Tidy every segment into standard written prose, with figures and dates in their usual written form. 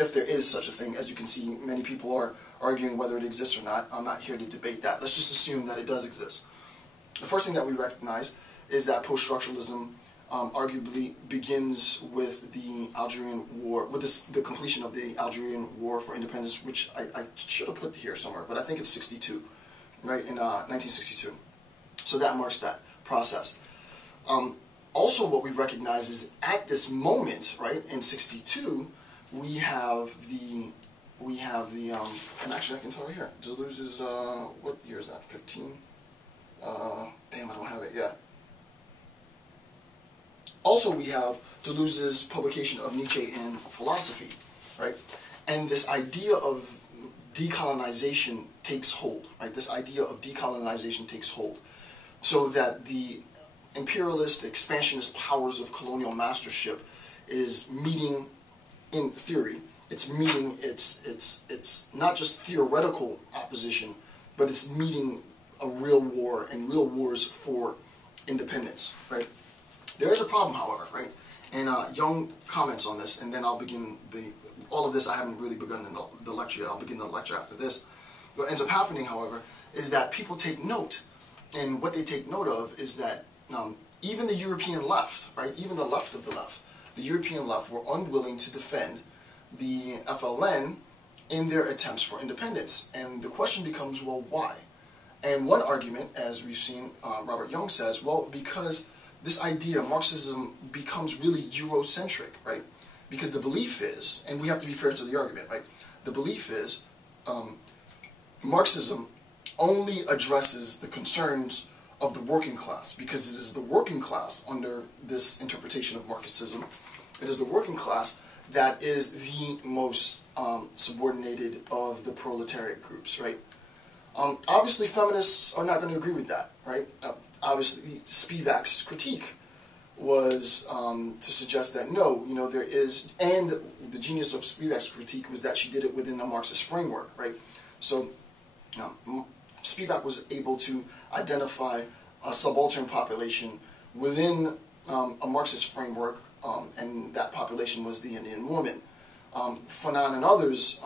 if there is such a thing. As you can see, many people are arguing whether it exists or not. I'm not here to debate that. Let's just assume that it does exist. The first thing that we recognize is that post-structuralism arguably begins with the Algerian War, with the completion of the Algerian War for Independence, which I should have put here somewhere, but I think it's 62, right, in 1962. So that marks that process. Also, what we recognize is at this moment, right, in 62, we have the, and actually I can tell you here, Deleuze's, what year is that, 15? Damn, I don't have it yet. Also, we have Deleuze's publication of Nietzsche in Philosophy, right? And this idea of decolonization takes hold, right? This idea of decolonization takes hold, so that the imperialist, expansionist powers of colonial mastership is meeting, in theory, it's meeting it's not just theoretical opposition, but it's meeting a real war and real wars for independence, right? There is a problem, however, right? And Jung comments on this, and then I'll begin all of this. I haven't really begun the lecture yet. I'll begin the lecture after this. What ends up happening, however, is that people take note, and what they take note of is that even the European left, right, even the left of the left, the European left were unwilling to defend the FLN in their attempts for independence. And the question becomes, well, why? And one argument, as we've seen, Robert Jung says, well, because this idea, Marxism, becomes really Eurocentric, right? Because the belief is, and we have to be fair to the argument, right? The belief is Marxism only addresses the concerns of the working class, because it is the working class, under this interpretation of Marxism, it is the working class that is the most subordinated of the proletariat groups, right? Obviously, feminists are not going to agree with that, right? Obviously, Spivak's critique was to suggest that no, you know, there is, and the genius of Spivak's critique was that she did it within a Marxist framework, right? So Spivak was able to identify a subaltern population within a Marxist framework, and that population was the Indian woman. Fanon and others,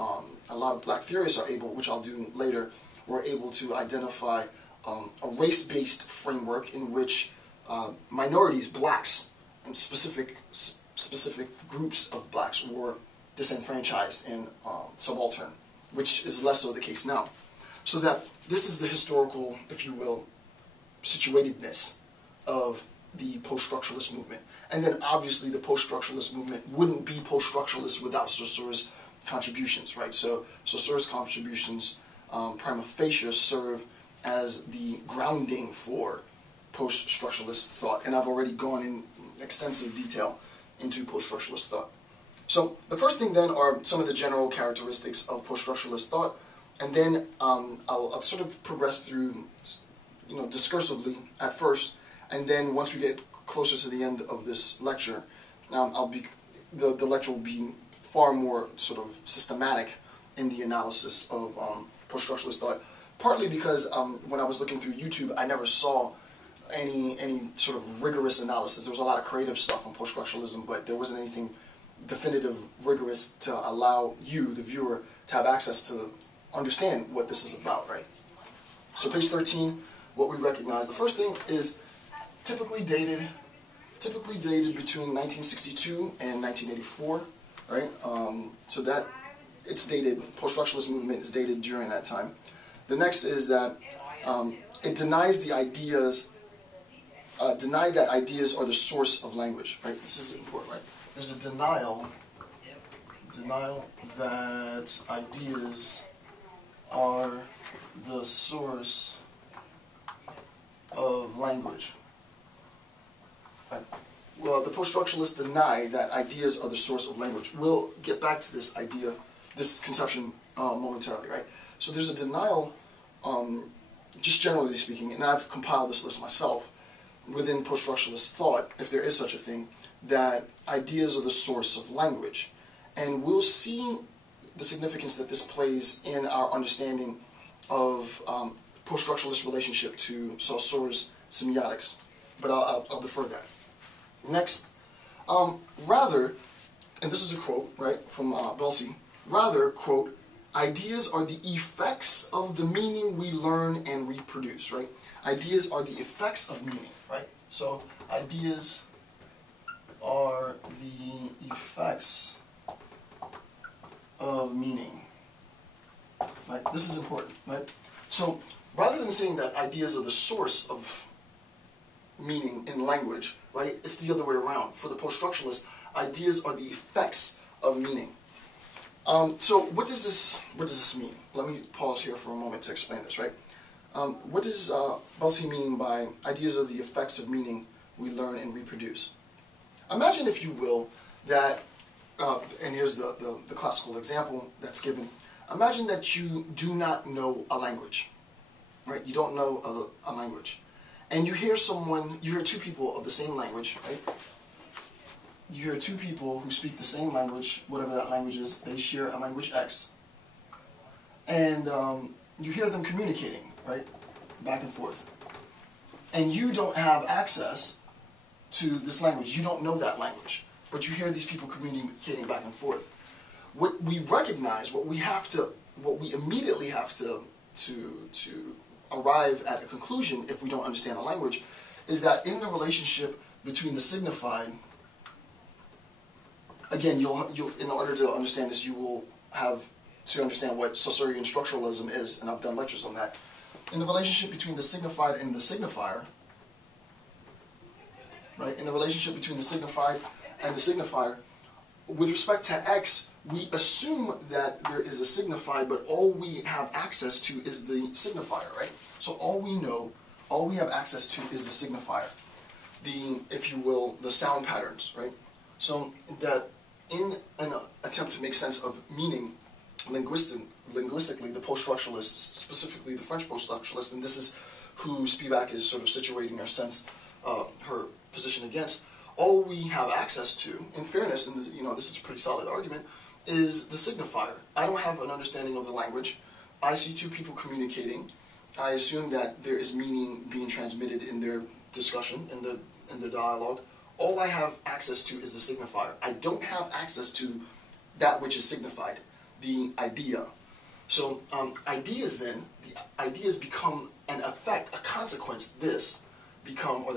a lot of black theorists are able, which I'll do later, were able to identify a race-based framework in which minorities, blacks, and specific groups of blacks were disenfranchised and subaltern, which is less so the case now. So that this is the historical, if you will, situatedness of the post-structuralist movement. And then obviously the post-structuralist movement wouldn't be post-structuralist without Saussure's contributions, right? So Saussure's contributions prima facie serve as the grounding for post-structuralist thought. And I've already gone in extensive detail into post-structuralist thought. So the first thing then are some of the general characteristics of post-structuralist thought, and then I'll sort of progress through, you know, discursively at first, and then once we get closer to the end of this lecture, the lecture will be far more sort of systematic in the analysis of post-structuralist thought. Partly because when I was looking through YouTube, I never saw any sort of rigorous analysis. There was a lot of creative stuff on post-structuralism, but there wasn't anything definitive, rigorous to allow you, the viewer, to have access to understand what this is about, right? So page 13, what we recognize. The first thing is typically dated between 1962 and 1984, right? So that it's dated, post-structuralist movement is dated during that time. The next is that it denies the ideas, denied that ideas are the source of language, right? This is important, right? There's a denial that ideas are the source of language. Right. Well, the post-structuralists deny that ideas are the source of language. We'll get back to this idea, this conception momentarily, right? So there's a denial, just generally speaking, and I've compiled this list myself, within post-structuralist thought, if there is such a thing, that ideas are the source of language. And we'll see the significance that this plays in our understanding of post-structuralist relationship to Saussure's semiotics. But I'll defer that. Next, rather, and this is a quote, right, from Belsey, rather, quote, ideas are the effects of the meaning we learn and reproduce, right? Ideas are the effects of meaning, right? So, ideas are the effects of meaning, right? This is important, right? So, rather than saying that ideas are the source of meaning in language, right, it's the other way around. For the post-structuralist, ideas are the effects of meaning. So what does this mean? Let me pause here for a moment to explain this, right? What does Belsey mean by ideas are the effects of meaning we learn and reproduce? Imagine, if you will, that, and here's the classical example that's given. Imagine that you do not know a language, right? You don't know a language. And you hear two people of the same language, right? You hear two people who speak the same language, whatever that language is, they share a language X. And you hear them communicating, right? Back and forth. And you don't have access to this language. You don't know that language. But you hear these people communicating back and forth. What we recognize, what we immediately have to arrive at a conclusion, if we don't understand a language, is that in the relationship between the signified, again, you'll in order to understand this, you will have to understand what Saussurian structuralism is, and I've done lectures on that. In the relationship between the signified and the signifier, right? In the relationship between the signified and the signifier, with respect to X, we assume that there is a signified, but all we have access to is the signifier, right? So all we have access to is the signifier, if you will, the sound patterns, right? So that in an attempt to make sense of meaning linguistically, the post-structuralists, specifically the French post-structuralists, and this is who Spivak is sort of situating her position against, all we have access to, in fairness, and this is a pretty solid argument, is the signifier. I don't have an understanding of the language. I see two people communicating. I assume that there is meaning being transmitted in their discussion, in their dialogue. All I have access to is the signifier. I don't have access to that which is signified, the idea. So ideas become an effect, a consequence, the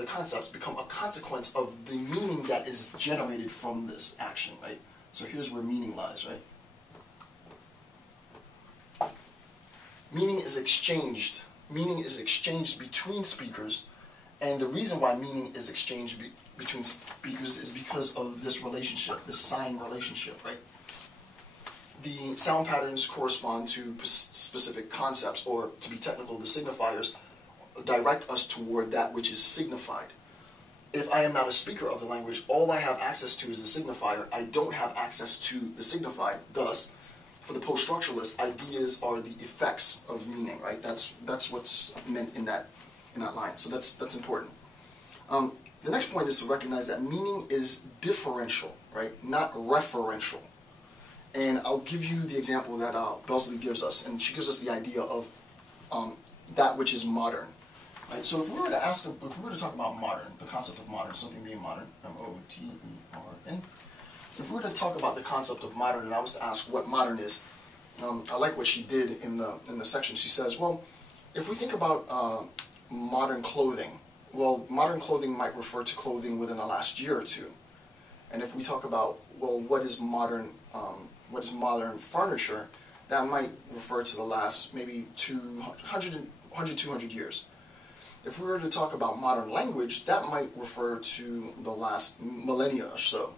concepts become a consequence of the meaning that is generated from this action, right? So here's where meaning lies, right? Meaning is exchanged. Meaning is exchanged between speakers, and the reason why meaning is exchanged between speakers is because of this relationship, this sign relationship, right? The sound patterns correspond to specific concepts, or to be technical, the signifiers direct us toward that which is signified. If I am not a speaker of the language, all I have access to is the signifier. I don't have access to the signified. Thus, for the post-structuralist, ideas are the effects of meaning, right? That's what's meant in that line. So that's important. The next point is to recognize that meaning is differential, right? Not referential. And I'll give you the example that Belsey gives us, and she gives us the idea of that which is modern. Right? So if we were to talk about modern, the concept of modern, something being modern, M-O-T-E-R-N. If we were to talk about the concept of modern, and I was to ask what modern is, I like what she did in the section. She says, well, if we think about modern clothing, well, modern clothing might refer to clothing within the last year or two. And if we talk about, well, what is modern furniture, that might refer to the last maybe 200 years. If we were to talk about modern language, that might refer to the last millennia or so.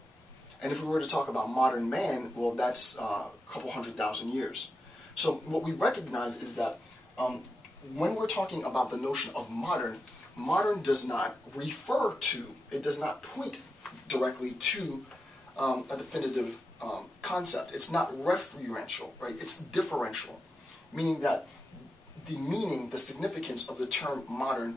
And if we were to talk about modern man, well, that's a couple 100,000 years. So what we recognize is that when we're talking about the notion of modern, modern does not refer to, it does not point directly to a definitive concept. It's not referential, right? It's differential, meaning that the meaning, the significance of the term modern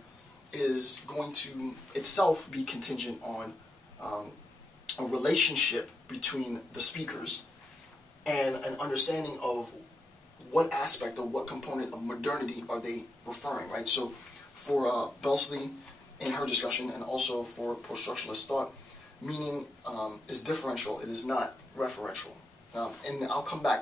is going to itself be contingent on a relationship between the speakers and an understanding of what aspect or what component of modernity are they referring, right? So for Belsey in her discussion, and also for post-structuralist thought, meaning is differential. It is not referential. And I'll come back to